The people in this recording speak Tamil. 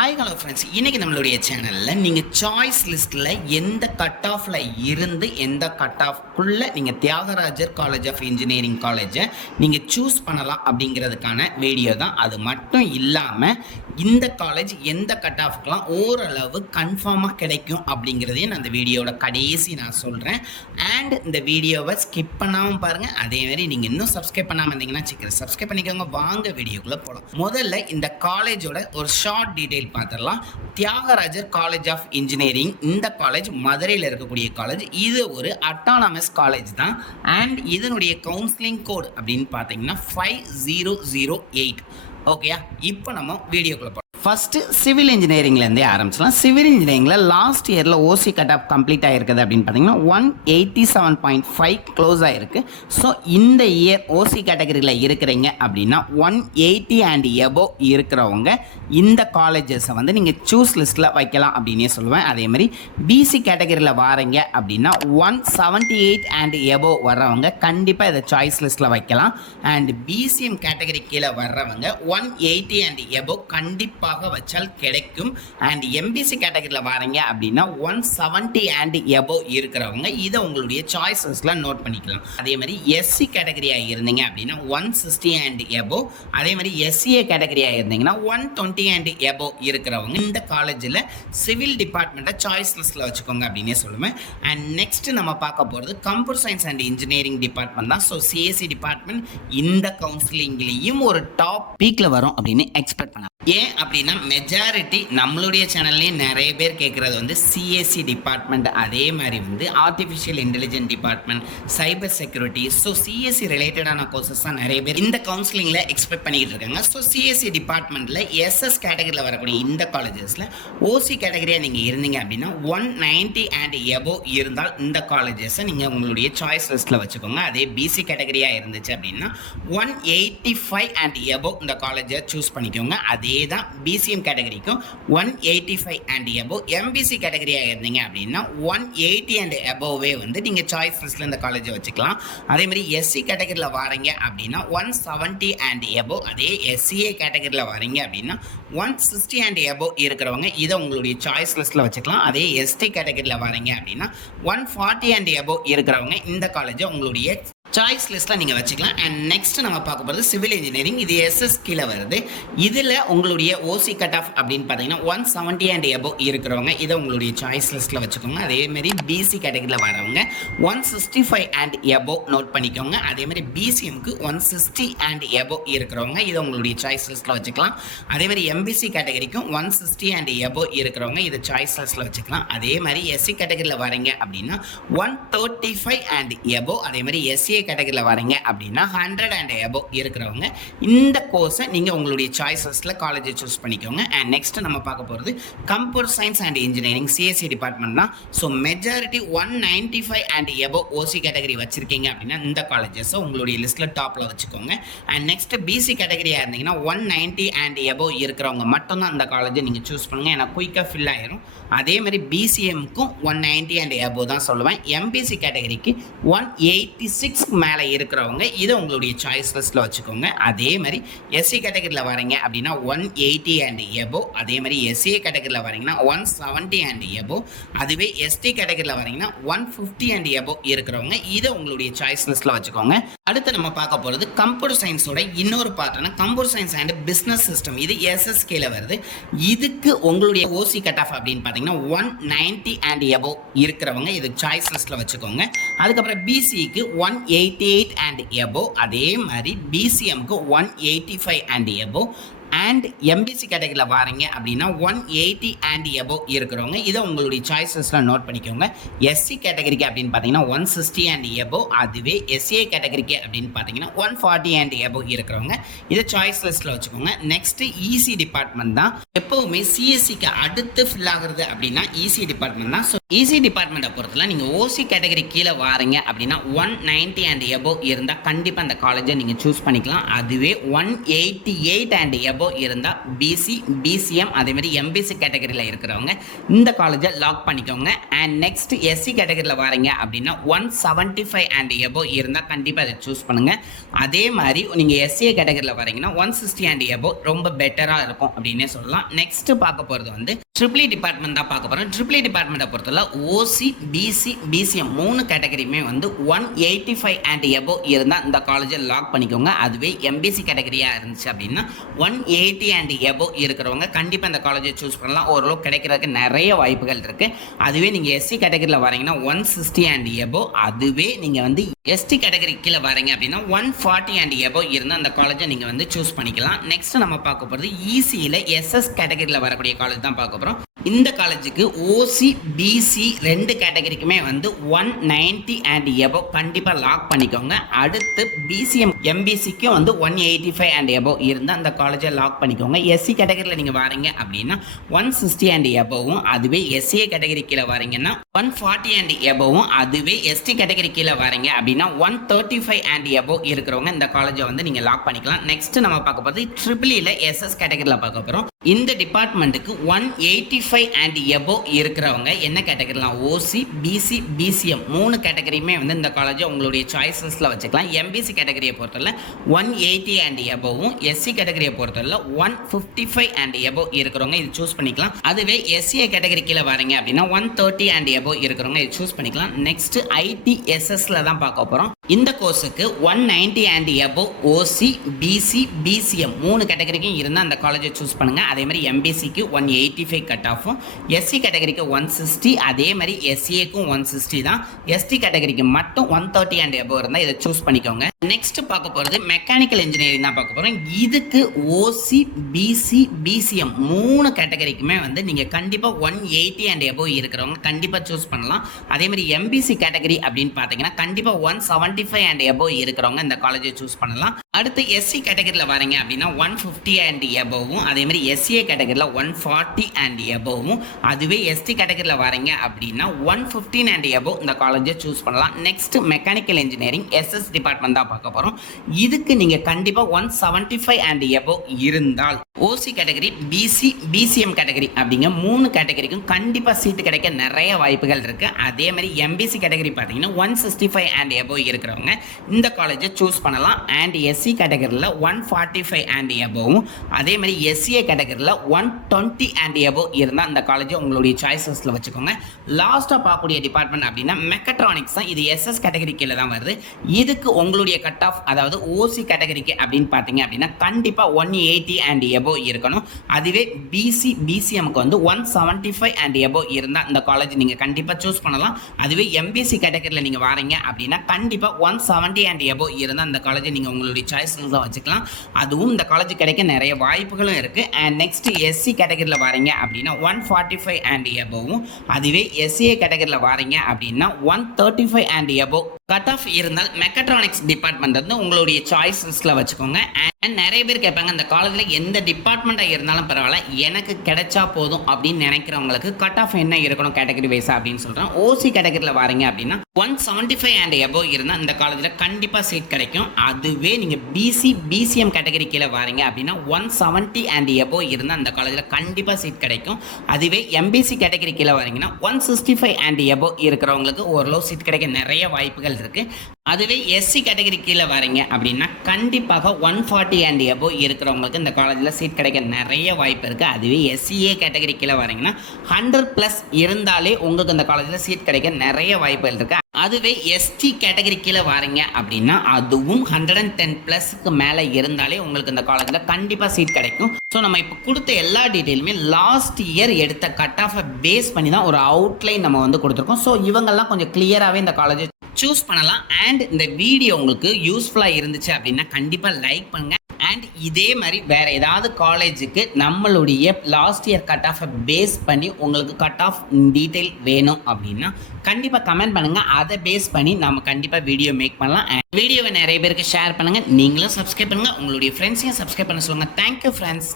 ஹாய் ஹலோ ஃப்ரெண்ட்ஸ், இன்றைக்கி நம்மளுடைய சேனலில் நீங்கள் சாய்ஸ் லிஸ்ட்டில் எந்த கட் ஆஃபில் இருந்து எந்த கட் ஆஃப்குள்ளே நீங்கள் தியாகராஜர் காலேஜ் ஆஃப் இன்ஜினியரிங் காலேஜை நீங்கள் சூஸ் பண்ணலாம் அப்படிங்கிறதுக்கான வீடியோ தான். அது மட்டும் இல்லாமல் இந்த காலேஜ் எந்த கட் ஆஃப்க்கெலாம் ஓரளவு கன்ஃபார்மாக கிடைக்கும் அப்படிங்கிறதையும் நான் இந்த வீடியோட கடைசி நான் சொல்கிறேன். அண்ட் இந்த வீடியோவை ஸ்கிப் பண்ணாமல் பாருங்கள். அதேமாதிரி நீங்கள் இன்னும் சப்ஸ்கிரைப் பண்ணாமல் இருந்தீங்கன்னா சீக்கிரம் சப்ஸ்கிரைப் பண்ணிக்கோங்க. வாங்க வீடியோக்குள்ளே போகலாம். முதல்ல இந்த காலேஜோட ஒரு ஷார்ட் டீட்டெயில் பார்த்துடலாம். தியாகராஜர் காலேஜ் ஆஃப் இன்ஜினியரிங், இந்த காலேஜ் மதுரையில் இருக்கக்கூடிய காலேஜ். இது ஒரு அட்டானமஸ் காலேஜ் தான். அண்ட் இதனுடைய கவுன்சிலிங் கோட் அப்படின்னு பார்த்தீங்கன்னா 5008. ஓகேயா, இப்போ நம்ம வீடியோக்குள்ளே போகலாம். ஃபஸ்ட்டு சிவில் இன்ஜினியரிங்லேருந்தே ஆரம்பிச்சலாம். சிவில் இன்ஜினியரிங்கில் லாஸ்ட் இயரில் ஓசி கட் ஆஃப் கம்ப்ளீட் ஆகிருக்குது அப்படின்னு பார்த்தீங்கன்னா 187.5 க்ளோஸ் ஆகிருக்கு. ஸோ இந்த இயர் ஓசி கேட்டகரியில் இருக்கிறீங்க அப்படின்னா 180 அண்ட் எபோவ் இருக்கிறவங்க இந்த காலேஜஸை வந்து நீங்கள் சூஸ் லிஸ்ட்டில் வைக்கலாம் அப்படின்னே சொல்லுவேன். அதேமாதிரி பிசி கேட்டகரியில் வாரீங்க அப்படின்னா 178 அண்ட் எபோவ் வர்றவங்க கண்டிப்பாக இதை சாய்ஸ் லிஸ்ட்டில் வைக்கலாம். அண்ட் பிசிஎம் கேட்டகரி கீழே வர்றவங்க 180 அண்ட் எபோவ் கண்டிப்பாக வச்சால் கிடைக்கும். அண்ட் எம்பிசி கேட்டகரியில் வாரீங்க அப்படின்னா 170 அண்ட் எபோவ் இருக்கிறவங்க இதை உங்களுடைய சாய்ஸஸ்ல நோட் பண்ணிக்கலாம். அதே மாதிரி எஸ்சி கேட்டகரியாக இருந்தீங்க அப்படின்னா 160 அண்ட் எபோவ். அதே மாதிரி எஸ்சிஏ கேட்டகரியாக இருந்தீங்கன்னா 120 அண்ட் எபோவ் இருக்கிறவங்க இந்த காலேஜில் சிவில் டிபார்ட்மெண்ட்டை சாய்ஸ் லிஸ்ட்டில் வச்சுக்கோங்க அப்படின்னே சொல்லுவேன். அண்ட் நெக்ஸ்ட் நம்ம பார்க்க போகிறது computer science and engineering department தான். ஸோ சிஎஸ்சி டிபார்ட்மெண்ட் இந்த கவுன்சிலிங்லேயும் ஒரு டாப் பீக்கில் வரும் அப்படின்னு எக்ஸ்பெக்ட் பண்ணலாம். ஏன் அப்படின்னா மெஜாரிட்டி நம்மளுடைய சேனல்லேயே நிறைய பேர் கேட்குறது வந்து சிஎஸ்சி டிபார்ட்மெண்ட், அதே மாதிரி வந்து artificial intelligent department, cyber security. So CSC ரிலேட்டடான கோர்சஸ் தான் நிறைய பேர் இந்த கவுன்சிலிங்கில் எக்ஸ்பெக்ட் பண்ணிக்கிட்டு இருக்காங்க. ஸோ சிஎஸ்சி டிபார்ட்மெண்ட்டில் எஸ்எஸ் கேட்டகரியில் வரக்கூடிய இந்த காலேஜஸில் ஓசி கேட்டகரியாக நீங்கள் இருந்தீங்க அப்படின்னா 190 அண்ட் எபோவ் இருந்தால் இந்த காலேஜஸை நீங்கள் உங்களுடைய சாய்ஸ் லிஸ்ட்டில் வச்சுக்கோங்க. அதே பிசி கேட்டகரியாக இருந்துச்சு அப்படின்னா 185 அண்ட் எபோவ் இந்த காலேஜை சூஸ் பண்ணிக்கோங்க. அதே தான் பிசிஎம் கேட்டகரிக்கும் 185 அண்ட் எபோவ். எம்பிசி கேட்டகரியாக இருந்தீங்க அப்படின்னா 180 அண்ட் எபோவே வந்து நீங்கள் சாய்ஸ் லிஸ்ட்டில் இந்த காலேஜை வச்சுக்கலாம். அதே மாதிரி எஸ்சி கேட்டகரியில் வாரீங்க அப்படின்னா 170 அண்ட் எபோவ். அதே எஸ்சிஏ கேட்டகரியில் வாரீங்க அப்படின்னா 160 அண்ட் எபோவ் இருக்கிறவங்க இதை உங்களுடைய சாய்ஸ் லிஸ்ட்டில் வச்சுக்கலாம். அதே எஸ்டி கேட்டகரியில் வாரீங்க அப்படின்னா 140 அண்ட் எபோவ் இருக்கிறவங்க இந்த காலேஜை உங்களுடைய சாய்ஸ் லிஸ்ட்டில் நீங்கள் வச்சுக்கலாம். அண்ட் நெக்ஸ்ட் நம்ம பார்க்க போகிறது சிவில் இன்ஜினியரிங். இது எஸ்எஸ் கீழே வருது. இதில் உங்களுடைய ஓசி கட் ஆஃப் அப்படின்னு பார்த்தீங்கன்னா 170 அண்ட் எபோவ் இருக்கிறவங்க இதை உங்களுடைய சாய்ஸ் லிஸ்ட்டில் வச்சுக்கோங்க. அதேமாதிரி பிசி கேட்டகரியில் வரவங்க 165 அண்ட் எபோவ் நோட் பண்ணிக்கோங்க. அதேமாதிரி பிசிஎம்க்கு 160 அண்ட் எபோவ் இருக்கிறவங்க இதை உங்களுடைய சாய்ஸ் லிஸ்ட்டில் வச்சுக்கலாம். அதேமாதிரி எம்பிசி கேட்டகரிக்கும் 160 அண்ட் எபோவ் இருக்கிறவங்க இதை சாய்ஸ் லிஸ்ட்டில் வச்சுக்கலாம். அதே மாதிரி எஸ்சி கேட்டகரியில் வரீங்க அப்படின்னா 135 அண்ட் எபோவ். அதேமாதிரி எஸ்சி கேட்டகரியில் வரீங்க அப்படின்னா 100 அண்ட் எபோவ் இருக்கிறவங்க இந்த கோர்ஸை நீங்கள் உங்களுடைய சாய்ஸஸில் காலேஜை சூஸ் பண்ணிக்கோங்க. அண்ட் நெக்ஸ்ட் நம்ம பார்க்க போகிறது computer science and engineering CSE department தான். So majority 195 and above OC category வச்சுருக்கீங்க அப்படின்னா இந்த காலேஜஸை உங்களுடைய லிஸ்ட்டில் டாப்பில் வச்சுக்கோங்க. அண்ட் நெக்ஸ்ட் பிசி கேட்டகரியாக இருந்தீங்கன்னா 190 அண்ட் எபோவ் இருக்கிறவங்க மட்டும்தான் இந்த காலேஜை நீங்கள் சூஸ் பண்ணுங்கள். ஏன்னா குயிக்காக ஃபில் ஆயிரும். அதே மாதிரி பிசிஎம்க்கும் 190 அண்ட் எபோவ் தான் சொல்லுவேன். எம்பிசி கேட்டகரிக்கு 186 மேலே இருக்கிறவங்க இதை உங்களுடைய சாய்ஸ் லிஸ்ட்டில் வச்சுக்கோங்க. அதே மாதிரி எஸ்சி கேட்டகரியில் வரீங்க அப்படின்னா 180 அண்ட் எபோவ். அதே மாதிரி எஸ்சிஏ கேட்டகரியில் வரீங்கன்னா 170 அண்ட் எபோவ். அதுவே எஸ்டி கேட்டகரியில் வரீங்கன்னா 150 அண்ட் எபோவ் இருக்கிறவங்க இதை உங்களுடைய சாய்ஸ் லிஸ்ட்டில் வச்சுக்கோங்க. அடுத்து நம்ம பார்க்க போகிறது கம்ப்யூட்டர் சயின்ஸோட இன்னொரு பார்ட்டான computer science and business system. இது எஸ்எஸ் கீழே வருது. இதுக்கு உங்களுடைய ஓசி கட் ஆஃப் அப்படின்னு பார்த்தீங்கன்னா 190 அண்ட் எபோவ் இருக்கிறவங்க இது சாய்ஸ் லிஸ்ட்டில் வச்சுக்கோங்க. அதுக்கப்புறம் பிசிக்கு 188 அண்ட் எபோவ். அதே மாதிரி பிசிஎம்க்கு 185 அண்ட் எபோவ். அண்ட் எம்பிசி கேட்டகரியில் வாரீங்க அப்படின்னா 180 அண்ட் எபோவ் இருக்கிறவங்க இதை உங்களுடைய சாய்ஸஸில் நோட் பண்ணிக்கோங்க. எஸ்சி கேட்டகரிக்கு அப்படின்னு பார்த்தீங்கன்னா 160 அண்ட் எபோவ். அதுவே எஸ்சிஏ கேட்டகரிக்கு அப்படின்னு பார்த்தீங்கன்னா 140 அண்ட் எபோவ் இருக்கிறவங்க இதை சாய்ஸ் லிஸ்ட்டில் வச்சுக்கோங்க. நெக்ஸ்ட் இசி டிபார்ட்மெண்ட் தான். எப்போவுமே சிஎஸ்சிக்கு அடுத்து ஃபில் ஆகுறது அப்படின்னா இசி டிபார்ட்மெண்ட் தான். ஸோ இசி டிபார்ட்மெண்ட்டை பொறுத்தல நீங்கள் ஓசி கேட்டகரி கீழே வாரீங்க அப்படின்னா 190 அண்ட் எபோவ் இருந்தால் கண்டிப்பாக அந்த காலேஜை நீங்கள் சூஸ் பண்ணிக்கலாம். அதுவே 188 அண்ட் எபோவ் எபோ இருந்தால் பிசி பிசிஎம் அதேமாதிரி எம்பிசி கேட்டகரியில் இருக்கிறவங்க இந்த காலேஜை லாக் பண்ணிக்கோங்க. அண்ட் நெக்ஸ்ட் எஸ்சி கேட்டகரியில் வரீங்க அப்படின்னா 175 அண்ட் எபோ இருந்தால் கண்டிப்பாக அதை சூஸ் பண்ணுங்கள். அதே மாதிரி நீங்கள் எஸ்சிஏ கேட்டகரியில் வரீங்கன்னா 160 அண்ட் எபோ ரொம்ப பெட்டராக இருக்கும் அப்படின்னே சொல்லலாம். நெக்ஸ்ட் பார்க்க போகிறது வந்து ட்ரிபிள் டிபார்ட்மெண்ட் தான் பார்க்க போகிறோம். ட்ரிபிள் டிபார்ட்மெண்ட்டை பொறுத்தவரை ஓசி பிசி பிசிஎம் 3 கேட்டகரியுமே வந்து 185 அண்ட் எபோ இருந்தால் இந்த காலேஜை லாக் பண்ணிக்கோங்க. அதுவே எம்பிசி கேட்டகரியாக இருந்துச்சு அப்படின்னா 180 அண்ட் எபோ இருக்கிறவங்க கண்டிப்பாக இந்த காலேஜை சூஸ் பண்ணலாம். ஓரளவு கிடைக்கிறதுக்கு நிறைய வாய்ப்புகள் இருக்குது. அதுவே நீங்கள் எஸ்சி கேட்டகரியில் வரீங்கன்னா 160 அண்ட் எபோ, அதுவே நீங்கள் வந்து எஸ்டி கேட்டகரி கீழே வரீங்க அப்படின்னா 140 அண்ட் எபோ இருந்தால் அந்த காலேஜை நீங்கள் வந்து சூஸ் பண்ணிக்கலாம். நெக்ஸ்ட் நம்ம பார்க்க போகிறது இசியில் எஸ்எஸ் கேட்டகரியில் வரக்கூடிய காலேஜ் தான் பார்க்க போகிறோம். இந்த காலேஜுக்கு ஓசி பிசி 2 கேட்டகரிக்குமே வந்து 190 அண்ட் எபோ கண்டிப்பாக லாக் பண்ணிக்கோங்க. அடுத்து பிசிஎம் எம்பிசிக்கும் வந்து 185 அண்ட் எபோ இருந்தால் அந்த காலேஜை லாக் பண்ணிக்கோங்க. எஸ்சி கேட்டகரியில் நீங்கள் வரீங்க அப்படின்னா 160 அண்ட் எபோவும், அதுவே எஸ்சிஏ கேட்டகரி கீழே வரீங்கன்னா 140 அண்ட் எபோவும், அதுவே எஸ்டி கேட்டகரி கீழே வரீங்க அப்படின்னா 135 அண்ட் எபோ இருக்கிறவங்க இந்த காலேஜை வந்து நீங்கள் லாக் பண்ணிக்கலாம். நெக்ஸ்ட் நம்ம பார்க்க போகிறது ட்ரிபிளியில் எஸ்எஸ் கேட்டகரியில் பார்க்க போகிறோம். இந்த டிபார்ட்மெண்ட்டுக்கு 185 அண்ட் எபோ இருக்கிறவங்க என்ன கேட்டகரிலாம் ஓசி பிசி பிசிஎம் 3 கேட்டகரியுமே வந்து இந்த காலேஜை உங்களுடைய சாய்ஸஸில் வச்சுக்கலாம். எம்பிசி கேட்டகரியை பொறுத்தவரை 180 அண்ட் எபோவும், எஸ்சி கேட்டகரியை பொறுத்தவரை 155 அண்ட் எபோ இருக்கிறவங்க இது சூஸ் பண்ணிக்கலாம். அதுவே எஸ்சிஏ கேட்டகரி கீழே வரீங்க அப்படின்னா 130 அண்ட் எபோ இருக்கிறவங்க இது சூஸ் பண்ணிக்கலாம். நெக்ஸ்ட் ஐடிஎஸ்எஸ்ல தான் பார்க்க போகிறோம். இந்த கோர்ஸுக்கு 190 and above OC BC BCM 3 கேட்டகரிக்கும் இருந்தால் அந்த காலேஜை சூஸ் பண்ணுங்கள். அதே மாதிரி எம்பிசிக்கு 185 கட் ஆஃபும், எஸ்சி கேட்டகரிக்கு 160, அதே மாதிரி எஸ்சிஏக்கும் 160 தான். எஸ்டி கேட்டகரிக்கு மட்டும் 130 அண்ட் எபோ இருந்தால் இதை சூஸ் பண்ணிக்கோங்க. நெக்ஸ்ட் பார்க்க போகிறது மெக்கானிக்கல் இன்ஜினியரிங் தான் பார்க்க போகிறோம். இதுக்கு ஓசி பிசி பிசிஎம் 3 கேட்டகரிக்குமே வந்து நீங்கள் கண்டிப்பாக 180 அண்ட் எபோ இருக்கிறவங்க கண்டிப்பாக சூஸ் பண்ணலாம். அதே மாதிரி எம்பிசி கேட்டகரி அப்படின்னு பார்த்தீங்கன்னா கண்டிப்பாக 175 அண்ட் எபோ இருக்கிறவங்க இந்த காலேஜை சூஸ் பண்ணலாம். அடுத்து எஸ்சி கேட்டகரியில் வரீங்க அப்படின்னா 150 அண்ட் எபோவும், அதே மாதிரி எஸ்சிஏ கேட்டகரியில் 140 அண்ட் எபோவும், அதுவே எஸ்டி கேட்டகரியில் வரீங்க அப்படின்னா 115 அண்ட் எபோ இந்த காலேஜை சூஸ் பண்ணலாம். Next mechanical engineering SS department தான் பார்க்க போகிறோம். இதுக்கு நீங்கள் கண்டிப்பாக 175 அண்ட் எபோ இருந்தால் OC category BC BCM category அப்படிங்க 3 கேட்டகரிக்கும் கண்டிப்பாக சீட்டு கிடைக்க நிறைய வாய்ப்புகள் இருக்குது. அதே மாதிரி எம்பிசி கேட்டகரி பார்த்தீங்கன்னா 165 அண்ட் எபோ இருக்கிறவங்க இந்த காலேஜை சூஸ் பண்ணலாம். அண்ட் எஸ்சி கேட்டகரியில் 145 அண்ட் எபோவும், அதே மாதிரி எஸ்சிஏ கேட்டகரியில் 120 அண்ட் எபோ இருந்தால் அந்த காலேஜை உங்களுடைய சாய்ஸஸில் வச்சுக்கோங்க. லாஸ்ட்டாக பார்க்கக்கூடிய டிபார்ட்மெண்ட் அப்படின்னா மெக்கட்ரானிக்ஸ் தான். இது எஸ்எஸ் கேட்டகரி கீழே தான் வருது. இதுக்கு உங்களுடைய கட் ஆஃப் அதாவது ஓசி கேட்டகரிக்கு அப்படின்னு பார்த்தீங்க அப்படின்னா கண்டிப்பாக 180 அண்ட் எபோ இருக்கணும். அதுவே பிசி பிசிஎம்க்கு வந்து 175 அண்ட் எபோ இருந்தால் இந்த காலேஜ் நீங்கள் கண்டிப்பாக சூஸ் பண்ணலாம். அதுவே எம்பிசி கேட்டகரியில் நீங்கள் வரீங்க அப்படின்னா கண்டிப்பாக 170 அண்ட் எபோ இருந்தால் அந்த காலேஜை நீங்கள் உங்களுடைய சாய்ஸில் தான் வச்சுக்கலாம். அதுவும் இந்த காலேஜ் கிடைக்க நிறைய வாய்ப்புகளும் இருக்குது. அண்ட் நெக்ஸ்ட் எஸ்சி கேட்டகரியில் வரீங்க அப்படின்னா 145 அண்ட் எபோவும், அதுவே எஸ்சிஏ கேட்டகரியில் வரீங்க அப்படின்னா 135 அண்ட் எபோ கட் ஆஃப் இருந்தால் மெக்கட்ரானிக்ஸ் டிபார்ட்மெண்ட் வந்து உங்களுடைய சாய்ஸஸில் வச்சுக்கோங்க. அண்ட் நிறைய பேர் கேட்பாங்க இந்த காலேஜில் எந்த டிபார்ட்மெண்ட்டாக இருந்தாலும் பரவாயில்ல எனக்கு கிடைச்சா போதும் அப்படின்னு நினைக்கிறவங்களுக்கு கட் ஆஃப் என்ன இருக்கணும் கேட்டகரி வைஸா அப்படின்னு சொல்கிறேன். ஓசி கேட்டகரியில் வரீங்க அப்படின்னா 175 அண்ட் எபோ இருந்தால் இந்த காலேஜில் கண்டிப்பாக சீட் கிடைக்கும். அதுவே நீங்கள் பிசி பிசிஎம் கேட்டகரி கீழே வரீங்க அப்படின்னா 170 அண்ட் எபோ இருந்தால் அந்த காலேஜில் கண்டிப்பாக சீட் கிடைக்கும். அதுவே எம்பிசி கேட்டகரி கீழே வரீங்கன்னா 165 அண்ட் எபோ இருக்கிறவங்களுக்கு ஓரளவு சீட் கிடைக்க நிறைய வாய்ப்புகள் இருக்குது. அதுவே எஸ்சி கேட்டகரி கீழே வரீங்க அப்படின்னா கண்டிப்பாக 140 அண்ட் எபோ இருக்கிறவங்களுக்கு இந்த காலேஜில் சீட் கிடைக்க நிறைய வாய்ப்பு இருக்குது. அதுவே எஸ்சிஏ கேட்டகரி கீழே வரீங்கன்னா 100+ இருந்தாலே உங்களுக்கு இந்த காலேஜில் சீட் கிடைக்க நிறைய வாய்ப்புகள் இருக்குது. அதுவே எஸ்டி கேட்டகரி கீழே வரீங்க அப்படின்னா அதுவும் 110+க்கு மேலே இருந்தாலே உங்களுக்கு இந்த காலேஜில் கண்டிப்பாக சீட் கிடைக்கும். ஸோ நம்ம இப்போ கொடுத்த எல்லா டீட்டெயிலுமே லாஸ்ட் இயர் எடுத்த கட் ஆஃபை பேஸ் பண்ணி தான் ஒரு அவுட்லைன் நம்ம வந்து கொடுத்துருக்கோம். ஸோ இவங்கெல்லாம் கொஞ்சம் கிளியராகவே இந்த காலேஜை சூஸ் பண்ணலாம். அண்ட் இந்த வீடியோ உங்களுக்கு யூஸ்ஃபுல்லாக இருந்துச்சு அப்படின்னா கண்டிப்பாக லைக் பண்ணுங்கள். அண்ட் இதே மாதிரி வேறு ஏதாவது காலேஜுக்கு நம்மளுடைய லாஸ்ட் இயர் கட் ஆஃபை பேஸ் பண்ணி உங்களுக்கு கட் ஆஃப் டீட்டெயில் வேணும் அப்படின்னா கண்டிப்பாக கமெண்ட் பண்ணுங்கள். அதை பேஸ் பண்ணி நம்ம கண்டிப்பாக வீடியோ மேக் பண்ணலாம். அண்ட் வீடியோவை நிறைய பேருக்கு ஷேர் பண்ணுங்கள். நீங்களும் சப்ஸ்கிரைப் பண்ணுங்கள். உங்களுடைய ஃப்ரெண்ட்ஸையும் சப்ஸ்கிரைப் பண்ண சொல்லுங்கள். Thank you friends.